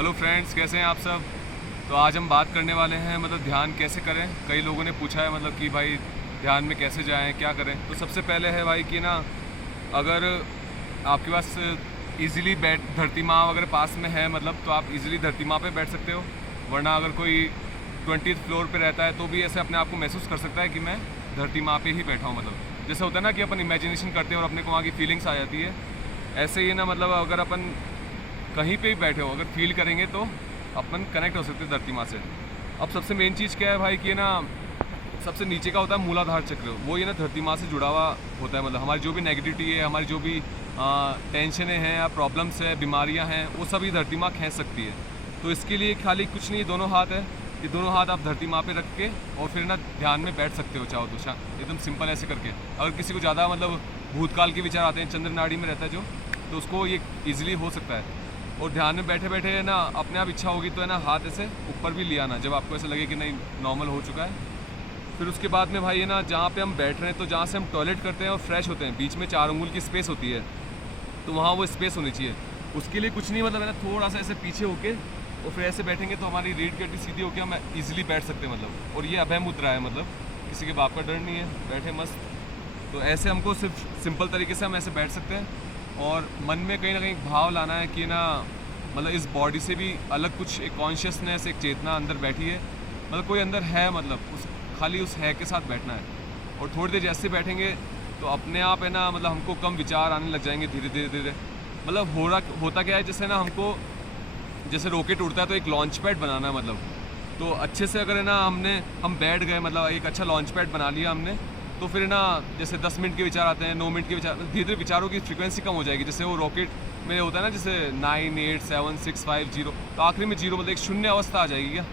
Hello friends, कैसे हैं आप सब। तो आज हम बात करने वाले हैं मतलब ध्यान कैसे करें। कई लोगों ने पूछा है मतलब कि भाई ध्यान में कैसे जाएं, क्या करें। तो सबसे पहले है भाई कि ना, अगर आपके पास इजीली बैठ धरती माँ अगर पास में है मतलब तो आप इजीली धरती माँ पे बैठ सकते हो। वरना अगर कोई 20th फ्लोर पे रहता है तो भी ऐसे अपने आप को महसूस कर सकता है कि मैं धरती माँ पे ही बैठा हूँ। मतलब जैसे होता है ना कि अपन इमेजिनेशन करते हैं और अपने को वहाँ की फीलिंग्स आ जाती है। ऐसे ही ना मतलब अगर अपन कहीं पे भी बैठे हो अगर फील करेंगे तो अपन कनेक्ट हो सकते हैं धरती माँ से। अब सबसे मेन चीज़ क्या है भाई कि ना, सबसे नीचे का होता है मूलाधार चक्र। वो ये ना धरती माँ से जुड़ा हुआ होता है। मतलब हमारी जो भी नेगेटिविटी है, हमारी जो भी टेंशनें हैं या प्रॉब्लम्स है, बीमारियाँ हैं, वो सभी धरती माँ खींच सकती है। तो इसके लिए खाली कुछ नहीं, दोनों हाथ है, ये दोनों हाथ आप धरती माँ पे रख के और फिर ना ध्यान में बैठ सकते हो चाहो तो एकदम सिंपल ऐसे करके। अगर किसी को ज़्यादा मतलब भूतकाल के विचार आते हैं, चंद्र नाड़ी में रहता है जो, तो उसको ये ईजिली हो सकता है। और ध्यान में बैठे बैठे ना अपने आप इच्छा होगी तो है ना हाथ ऐसे ऊपर भी लिया ना, जब आपको ऐसा लगे कि नहीं नॉर्मल हो चुका है। फिर उसके बाद में भाई है ना, जहाँ पे हम बैठ रहे हैं तो जहाँ से हम टॉयलेट करते हैं और फ्रेश होते हैं, बीच में 4 अंगुल की स्पेस होती है, तो वहाँ वो स्पेस होनी चाहिए। उसके लिए कुछ नहीं, मतलब है ना थोड़ा सा ऐसे पीछे होके और फिर ऐसे बैठेंगे तो हमारी रीढ़ की हड्डी सीधी होकर हम ईजिली बैठ सकते हैं। मतलब और ये अभय मुद्रा है, मतलब किसी के बाप का डर नहीं है, बैठे मस्त। तो ऐसे हमको सिर्फ सिंपल तरीके से हम ऐसे बैठ सकते हैं। और मन में कहीं ना कहीं भाव लाना है कि ना मतलब इस बॉडी से भी अलग कुछ एक कॉन्शियसनेस, एक चेतना अंदर बैठी है, मतलब कोई अंदर है, मतलब उस खाली उस है के साथ बैठना है। और थोड़ी देर जैसे बैठेंगे तो अपने आप है ना मतलब हमको कम विचार आने लग जाएंगे धीरे धीरे धीरे। मतलब होता क्या है, जैसे ना हमको जैसे रॉकेट उड़ता है तो एक लॉन्च पैड बनाना है। मतलब तो अच्छे से अगर है ना हम बैठ गए, मतलब एक अच्छा लॉन्च पैड बना लिया हमने, तो फिर ना जैसे 10 मिनट के विचार आते हैं, 9 मिनट के विचार, धीरे धीरे विचारों की फ्रीक्वेंसी कम हो जाएगी। जैसे वो रॉकेट में होता है ना, जैसे 9 8 7 6 5 0, तो आखिरी में 0 मतलब एक शून्य अवस्था आ जाएगी क्या।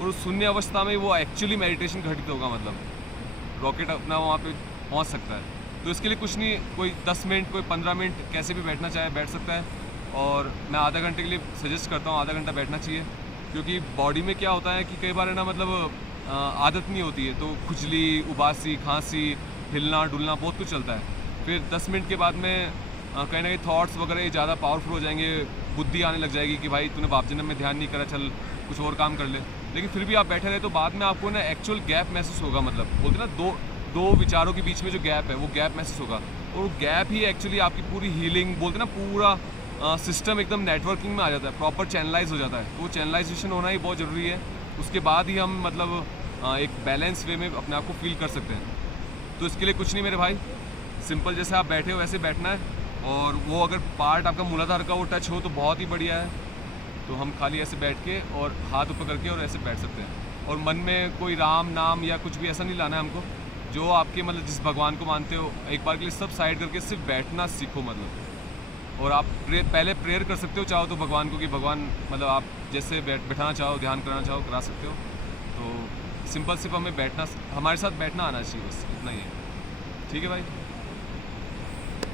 और उस शून्य अवस्था में वो एक्चुअली मेडिटेशन घटित होगा, मतलब रॉकेट अपना वहाँ पे पहुँच सकता है। तो इसके लिए कुछ नहीं, कोई 10 मिनट, कोई 15 मिनट, कैसे भी बैठना चाहे बैठ सकता है। और मैं आधा घंटे के लिए सजेस्ट करता हूँ, आधा घंटा बैठना चाहिए। क्योंकि बॉडी में क्या होता है कि कई बार है ना मतलब आदत नहीं होती है, तो खुजली, उबासी, खांसी, हिलना डुलना बहुत कुछ चलता है। फिर 10 मिनट के बाद में कहीं ना कहीं थॉट्स वगैरह ज़्यादा पावरफुल हो जाएंगे, बुद्धि आने लग जाएगी कि भाई तूने बाप जन्म में ध्यान नहीं करा, चल कुछ और काम कर ले। लेकिन फिर भी आप बैठे रहे तो बाद में आपको ना एक्चुअल गैप महसूस होगा। मतलब बोलते ना दो विचारों के बीच में जो गैप है वो गैप महसूस होगा। और वो गैप ही एक्चुअली आपकी पूरी हीलिंग, बोलते ना पूरा सिस्टम एकदम नेटवर्किंग में आ जाता है, प्रॉपर चैनलाइज हो जाता है। तो वो चैनलाइजेशन होना ही बहुत ज़रूरी है। उसके बाद ही हम मतलब एक बैलेंस वे में अपने आप को फील कर सकते हैं। तो इसके लिए कुछ नहीं मेरे भाई, सिंपल जैसे आप बैठे हो वैसे बैठना है। और वो अगर पार्ट आपका मूलाधार का वो टच हो तो बहुत ही बढ़िया है। तो हम खाली ऐसे बैठ के और हाथ ऊपर करके और ऐसे बैठ सकते हैं। और मन में कोई राम नाम या कुछ भी ऐसा नहीं लाना है हमको। जो आपके मतलब जिस भगवान को मानते हो, एक बार के लिए सब साइड करके सिर्फ बैठना सीखो। मतलब और आप पहले प्रेयर कर सकते हो चाहो तो भगवान को, कि भगवान मतलब आप जैसे बैठाना चाहो, ध्यान कराना चाहो, करा सकते हो। तो सिंपल सिर्फ हमें बैठना, हमारे साथ बैठना आना चाहिए, बस इतना ही है। ठीक है भाई।